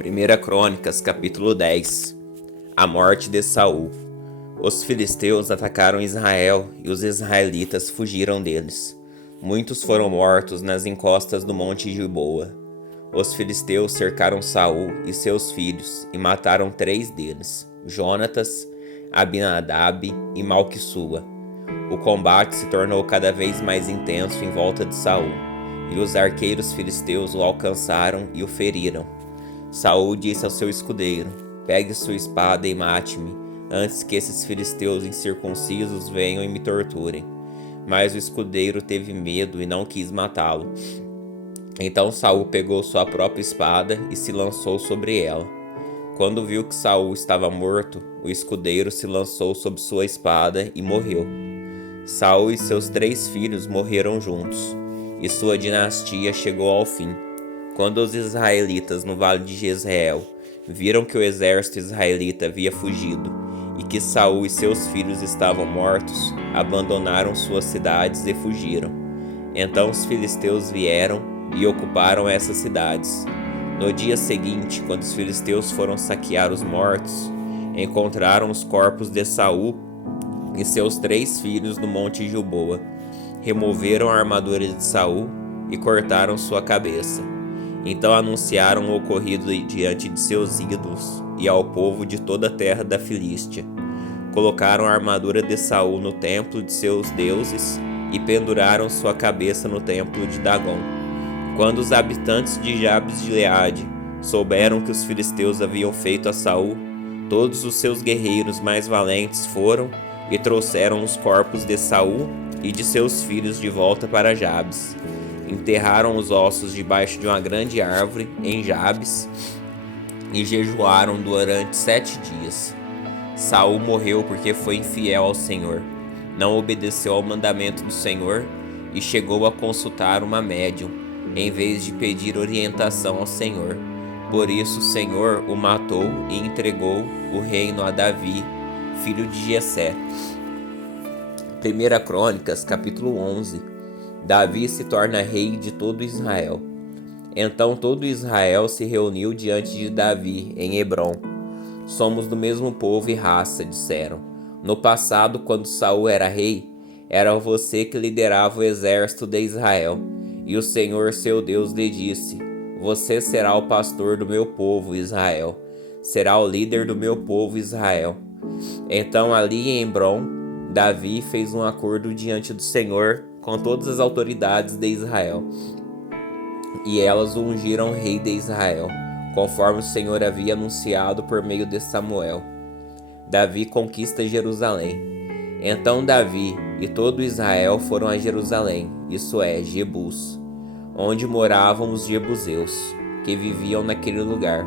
Primeira Crônicas, capítulo 10. A morte de Saul. Os filisteus atacaram Israel e os israelitas fugiram deles. Muitos foram mortos nas encostas do monte Gilboa. Os filisteus cercaram Saul e seus filhos e mataram 3 deles, Jonatas, Abinadab e Malquissua. O combate se tornou cada vez mais intenso em volta de Saul, e os arqueiros filisteus o alcançaram e o feriram. Saul disse ao seu escudeiro: "Pegue sua espada e mate-me, antes que esses filisteus incircuncisos venham e me torturem." Mas o escudeiro teve medo e não quis matá-lo. Então Saul pegou sua própria espada e se lançou sobre ela. Quando viu que Saul estava morto, o escudeiro se lançou sobre sua espada e morreu. Saul e seus 3 filhos morreram juntos, e sua dinastia chegou ao fim. Quando os israelitas no vale de Jezreel viram que o exército israelita havia fugido e que Saul e seus filhos estavam mortos, abandonaram suas cidades e fugiram. Então os filisteus vieram e ocuparam essas cidades. No dia seguinte, quando os filisteus foram saquear os mortos, encontraram os corpos de Saul e seus 3 filhos no monte Gilboa. Removeram a armadura de Saul e cortaram sua cabeça. Então anunciaram o ocorrido diante de seus ídolos e ao povo de toda a terra da Filístia. Colocaram a armadura de Saul no templo de seus deuses e penduraram sua cabeça no templo de Dagom. Quando os habitantes de Jabes de Gileade souberam que os filisteus haviam feito a Saul, todos os seus guerreiros mais valentes foram e trouxeram os corpos de Saul e de seus filhos de volta para Jabes. Enterraram os ossos debaixo de uma grande árvore em Jabes e jejuaram durante 7 dias. Saul morreu porque foi infiel ao Senhor, não obedeceu ao mandamento do Senhor e chegou a consultar uma médium, em vez de pedir orientação ao Senhor. Por isso o Senhor o matou e entregou o reino a Davi, filho de Jessé. Primeira Crônicas, capítulo 11. Davi se torna rei de todo Israel. Então todo Israel se reuniu diante de Davi em Hebrom. "Somos do mesmo povo e raça", disseram. "No passado, quando Saul era rei, era você que liderava o exército de Israel. E o Senhor seu Deus lhe disse: você será o pastor do meu povo Israel. Será o líder do meu povo Israel." Então ali em Hebrom, Davi fez um acordo diante do Senhor com todas as autoridades de Israel, e elas o ungiram rei de Israel, conforme o Senhor havia anunciado por meio de Samuel. Davi conquista Jerusalém. Então Davi e todo Israel foram a Jerusalém, isso é, Jebus, onde moravam os jebuseus, que viviam naquele lugar.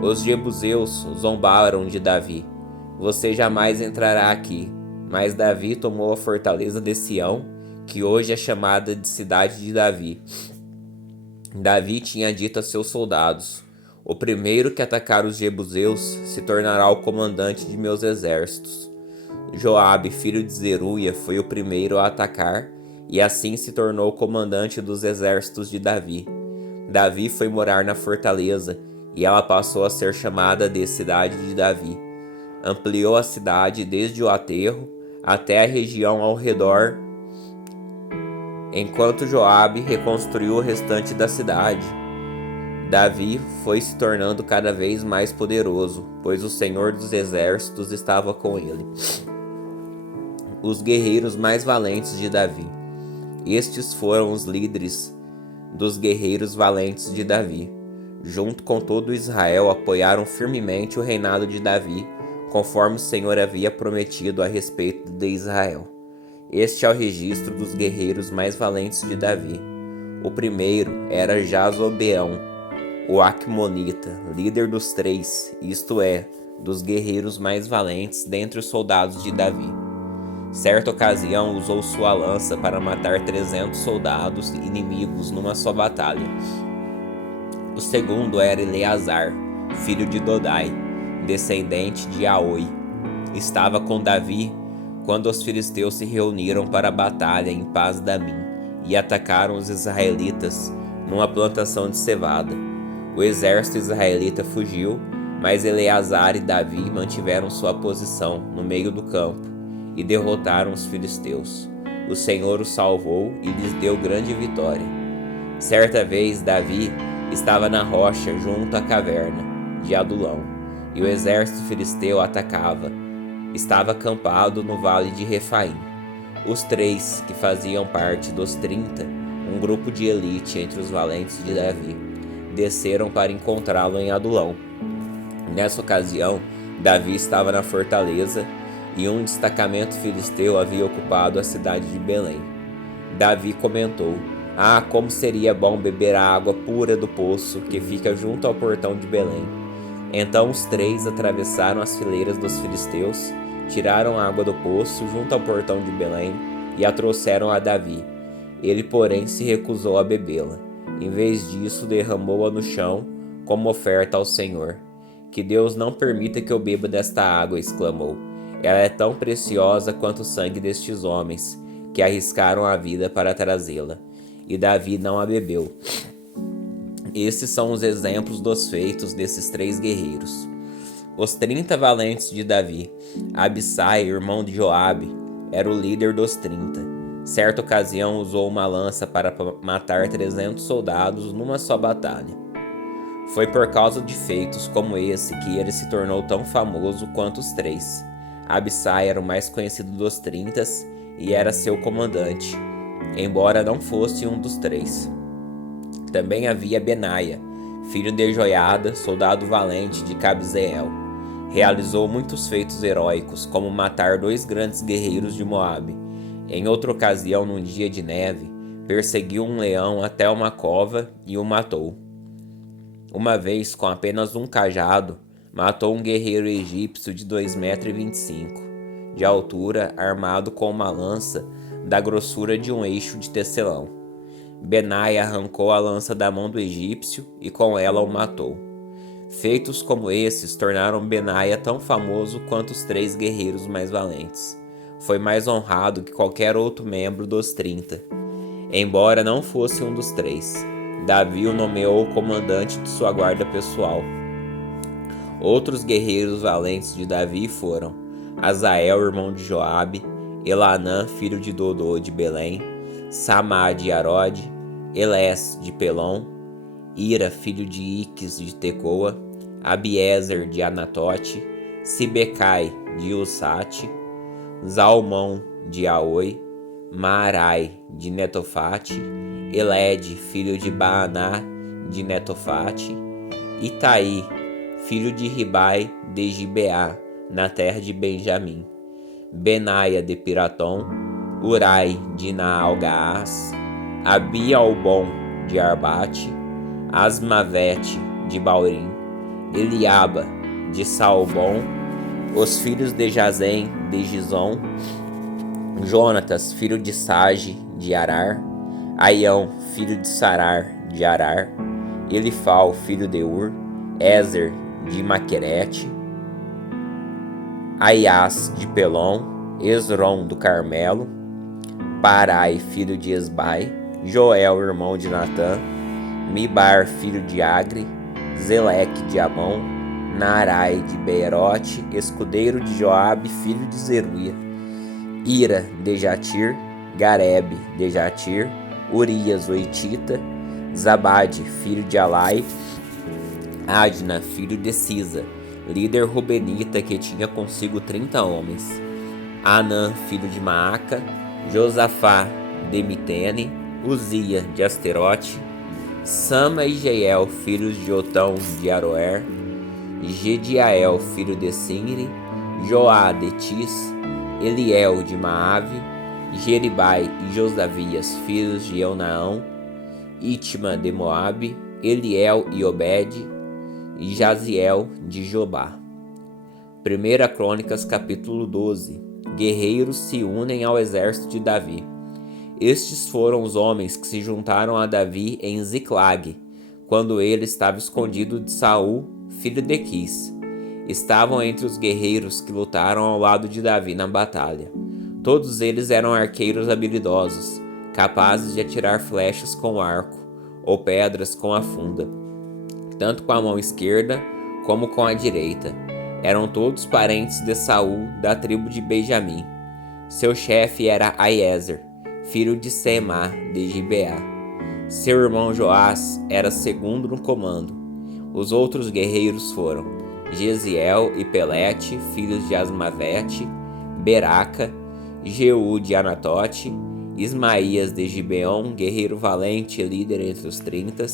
Os jebuseus zombaram de Davi: "Você jamais entrará aqui." Mas Davi tomou a fortaleza de Sião, que hoje é chamada de Cidade de Davi. Davi tinha dito a seus soldados: "O primeiro que atacar os jebuseus se tornará o comandante de meus exércitos." Joabe, filho de Zeruia, foi o primeiro a atacar e assim se tornou comandante dos exércitos de Davi. Davi foi morar na fortaleza e ela passou a ser chamada de Cidade de Davi. Ampliou a cidade desde o aterro até a região ao redor, enquanto Joabe reconstruiu o restante da cidade. Davi foi se tornando cada vez mais poderoso, pois o Senhor dos exércitos estava com ele. Os guerreiros mais valentes de Davi. Estes foram os líderes dos guerreiros valentes de Davi. Junto com todo Israel, apoiaram firmemente o reinado de Davi, conforme o Senhor havia prometido a respeito de Israel. Este é o registro dos guerreiros mais valentes de Davi. O primeiro era Jazobeão, o Aqumonita, líder dos 3, isto é, dos guerreiros mais valentes dentre os soldados de Davi. Certa ocasião usou sua lança para matar 300 soldados inimigos numa só batalha. O segundo era Eleazar, filho de Dodai, descendente de Aoi. Estava com Davi quando os filisteus se reuniram para a batalha em Pas-damim e atacaram os israelitas numa plantação de cevada. O exército israelita fugiu, mas Eleazar e Davi mantiveram sua posição no meio do campo e derrotaram os filisteus. O Senhor os salvou e lhes deu grande vitória. Certa vez Davi estava na rocha junto à caverna de Adulão, e o exército filisteu atacava. Estava acampado no vale de Refaim. Os 3 que faziam parte dos 30, um grupo de elite entre os valentes de Davi, desceram para encontrá-lo em Adulão. Nessa ocasião, Davi estava na fortaleza e um destacamento filisteu havia ocupado a cidade de Belém. Davi comentou: "Ah, como seria bom beber a água pura do poço que fica junto ao portão de Belém." Então os 3 atravessaram as fileiras dos filisteus, tiraram a água do poço junto ao portão de Belém e a trouxeram a Davi. Ele, porém, se recusou a bebê-la. Em vez disso, derramou-a no chão como oferta ao Senhor. "Que Deus não permita que eu beba desta água", exclamou. "Ela é tão preciosa quanto o sangue destes homens, que arriscaram a vida para trazê-la." E Davi não a bebeu. Esses são os exemplos dos feitos desses 3 guerreiros. Os 30 valentes de Davi. Abissai, irmão de Joabe, era o líder dos 30. Certa ocasião usou uma lança para matar 300 soldados numa só batalha. Foi por causa de feitos como esse que ele se tornou tão famoso quanto os 3. Abissai era o mais conhecido dos 30 e era seu comandante, embora não fosse um dos 3. Também havia Benaia, filho de Joiada, soldado valente de Cabzeel. Realizou muitos feitos heróicos, como matar 2 grandes guerreiros de Moabe. Em outra ocasião, num dia de neve, perseguiu um leão até uma cova e o matou. Uma vez, com apenas um cajado, matou um guerreiro egípcio de 2,25 m de altura, armado com uma lança da grossura de um eixo de tecelão. Benaia arrancou a lança da mão do egípcio e com ela o matou. Feitos como esses tornaram Benaia tão famoso quanto os 3 guerreiros mais valentes. Foi mais honrado que qualquer outro membro dos 30. Embora não fosse um dos 3, Davi o nomeou comandante de sua guarda pessoal. Outros guerreiros valentes de Davi foram Azael, irmão de Joabe, Elanã, filho de Dodô de Belém, Samá de Arode, Elés de Pelom, Ira, filho de Iques de Tecoa, Abiezer de Anatote, Sibecai de Usate, Zalmão de Aoi, Maarai de Netofate, Elede, filho de Baaná de Netofate, Itaí, filho de Ribai de Gibeá, na terra de Benjamim, Benaia de Piratom, Urai de Naalgaás, Abialbom de Arbate, Asmavete de Baurim, Eliaba de Salbom, os filhos de Jazem de Gizom, Jonatas, filho de Sage de Arar, Aião, filho de Sarar de Arar, Elifal, filho de Ur, Ezer de Maquerete, Aias de Pelom, Esrom do Carmelo, Parai, filho de Esbai, Joel, irmão de Natã, Mibar, filho de Agri, Zeleque de Amon, Naarai de Beerote, escudeiro de Joabe, filho de Zeruia, Ira de Jatir, Garebe de Jatir, Urias o Hitita, Zabade, filho de Alai, Adna, filho de Sisa, líder rubenita que tinha consigo 30 homens, Anã, filho de Maaca, Josafá de Mitene, Uzia de Asterote, Sama e Jeiel, filhos de Otão de Aroer, Gediael, filho de Sinri, Joá de Tis, Eliel de Maave, Jeribai e Josavias, filhos de Eunaão, Itma de Moabe, Eliel e Obed, e Jaziel de Jobá. 1 Crônicas capítulo 12. Guerreiros se unem ao exército de Davi. Estes foram os homens que se juntaram a Davi em Ziclag, quando ele estava escondido de Saul, filho de Quis. Estavam entre os guerreiros que lutaram ao lado de Davi na batalha. Todos eles eram arqueiros habilidosos, capazes de atirar flechas com arco ou pedras com a funda. tanto com a mão esquerda como com a direita. Eram todos parentes de Saul, da tribo de Benjamim. Seu chefe era Aiezer, filho de Semá, de Gibeá. Seu irmão Joás era segundo no comando. Os outros guerreiros foram Gesiel e Pelete, filhos de Asmavete, Beraca, Jeú de Anatote, Ismaías de Gibeon, guerreiro valente e líder entre os 30,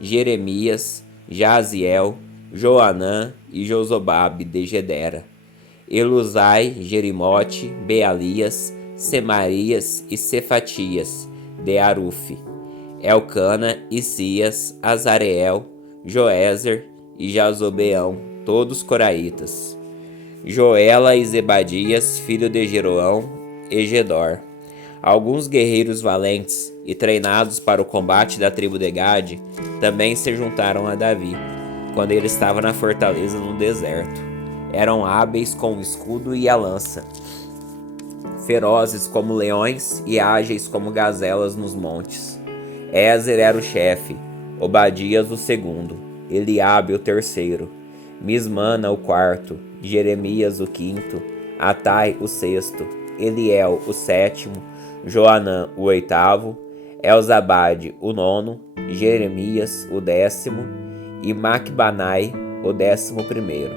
Jeremias, Jaziel, Joanã e Josobabe de Gedera, Eluzai, Jerimote, Bealias, Semarias e Cefatias de Arufe, Elcana, Isias, Azareel, Joézer e Jazobeão, todos coraitas. Joela e Zebadias, filho de Jeroão, e Gedor. Alguns guerreiros valentes e treinados para o combate da tribo de Gade também se juntaram a Davi, quando ele estava na fortaleza no deserto. Eram hábeis com o escudo e a lança, ferozes como leões e ágeis como gazelas nos montes. Ézer era o chefe, Obadias o segundo, Eliabe o terceiro, Mismana o quarto, Jeremias o quinto, Atai o sexto, Eliel o sétimo, Joanã o oitavo, Elzabade o nono, Jeremias o décimo e Macbanai o 11º.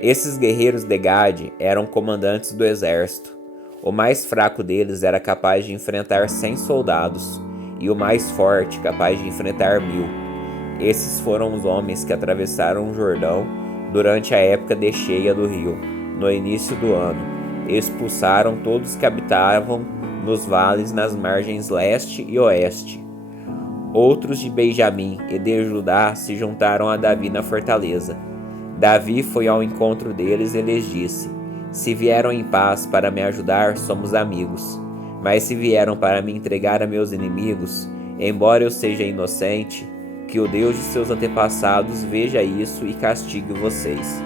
Esses guerreiros de Gade eram comandantes do exército. O mais fraco deles era capaz de enfrentar 100 soldados e o mais forte capaz de enfrentar 1000. Esses foram os homens que atravessaram o Jordão durante a época de cheia do rio, no início do ano, e expulsaram todos que habitavam nos vales nas margens leste e oeste. Outros de Benjamim e de Judá se juntaram a Davi na fortaleza. Davi foi ao encontro deles e lhes disse: se vieram em paz para me ajudar, somos amigos. Mas se vieram para me entregar a meus inimigos, embora eu seja inocente, que o Deus de seus antepassados veja isso e castigue vocês.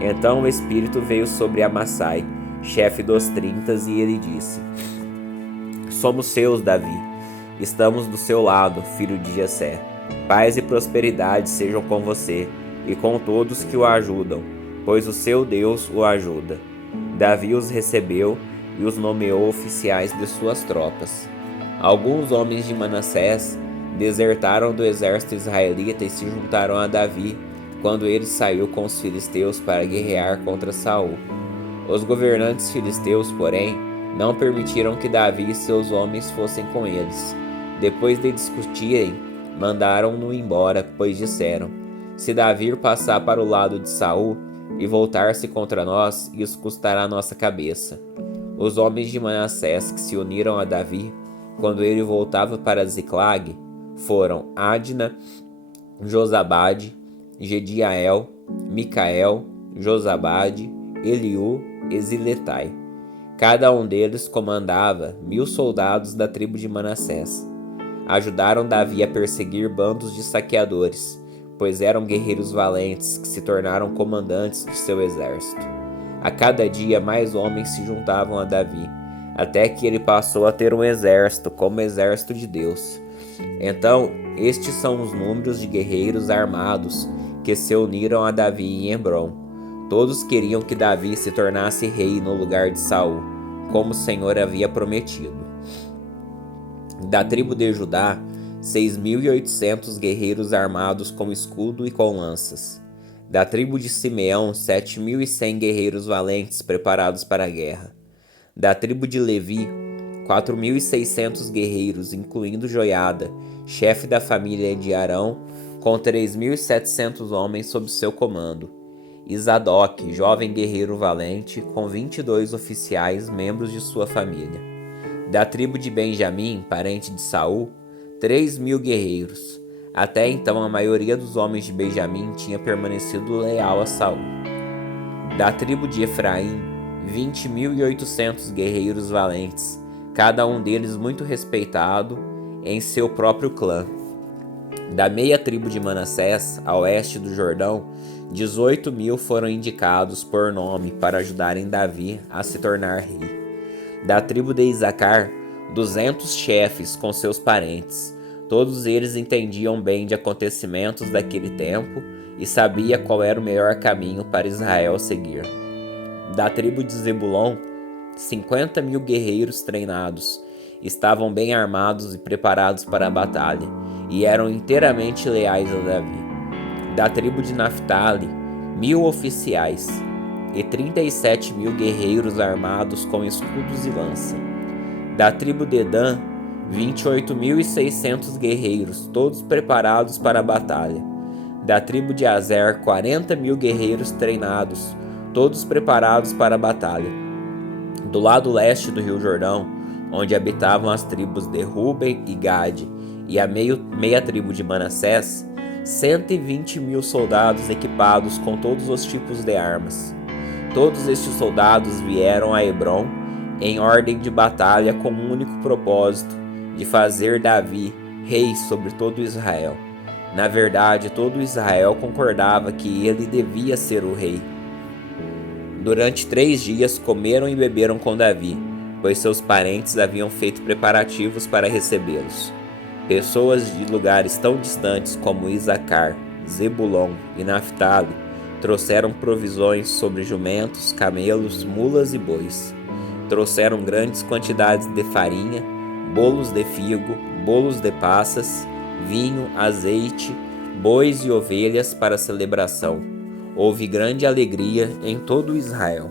Então o Espírito veio sobre Amassai, chefe dos 30, e ele disse: somos seus, Davi. Estamos do seu lado, filho de Jessé. Paz e prosperidade sejam com você e com todos que o ajudam, pois o seu Deus o ajuda. Davi os recebeu e os nomeou oficiais de suas tropas. Alguns homens de Manassés desertaram do exército israelita e se juntaram a Davi quando ele saiu com os filisteus para guerrear contra Saul. Os governantes filisteus, porém, não permitiram que Davi e seus homens fossem com eles. Depois de discutirem, mandaram-no embora, pois disseram: se Davi passar para o lado de Saul e voltar-se contra nós, isso custará nossa cabeça. Os homens de Manassés que se uniram a Davi quando ele voltava para Ziclag foram Adna, Josabade, Gediael, Micael, Josabade, Eliú e Ziletai. Cada um deles comandava 1000 soldados da tribo de Manassés. Ajudaram Davi a perseguir bandos de saqueadores, pois eram guerreiros valentes que se tornaram comandantes de seu exército. A cada dia mais homens se juntavam a Davi, até que ele passou a ter um exército como o exército de Deus. Então, estes são os números de guerreiros armados que se uniram a Davi em Hebrom. Todos queriam que Davi se tornasse rei no lugar de Saul, como o Senhor havia prometido. Da tribo de Judá, 6.800 guerreiros armados com escudo e com lanças. Da tribo de Simeão, 7.100 guerreiros valentes preparados para a guerra. Da tribo de Levi, 4.600 guerreiros, incluindo Joiada, chefe da família de Arão, com 3.700 homens sob seu comando. E Zadok, jovem guerreiro valente, com 22 oficiais, membros de sua família. Da tribo de Benjamim, parente de Saul, 3.000 guerreiros. Até então a maioria dos homens de Benjamim tinha permanecido leal a Saul. Da tribo de Efraim, 20.800 guerreiros valentes, cada um deles muito respeitado em seu próprio clã. Da meia tribo de Manassés, a oeste do Jordão, 18.000 foram indicados por nome para ajudarem Davi a se tornar rei. Da tribo de Isacar, 200 chefes com seus parentes, Todos eles entendiam bem de acontecimentos daquele tempo e sabia qual era o melhor caminho para Israel seguir. Da tribo de Zebulon, 50.000 guerreiros treinados estavam bem armados e preparados para a batalha, e eram inteiramente leais a Davi. Da tribo de Naftali, 1.000 oficiais e 37.000 guerreiros armados com escudos e lança. Da tribo de Dan, 28.600 guerreiros, todos preparados para a batalha. Da tribo de Azer, 40.000 guerreiros treinados, todos preparados para a batalha. Do lado leste do Rio Jordão, onde habitavam as tribos de Ruben e Gade e a meia tribo de Manassés, 120.000 soldados equipados com todos os tipos de armas. Todos estes soldados vieram a Hebrom em ordem de batalha com um único propósito, de fazer Davi rei sobre todo Israel. Na verdade, todo Israel concordava que ele devia ser o rei. Durante 3 dias comeram e beberam com Davi, pois seus parentes haviam feito preparativos para recebê-los. Pessoas de lugares tão distantes como Isacar, Zebulon e Naftali trouxeram provisões sobre jumentos, camelos, mulas e bois. Trouxeram grandes quantidades de farinha, bolos de figo, bolos de passas, vinho, azeite, bois e ovelhas para a celebração. Houve grande alegria em todo Israel.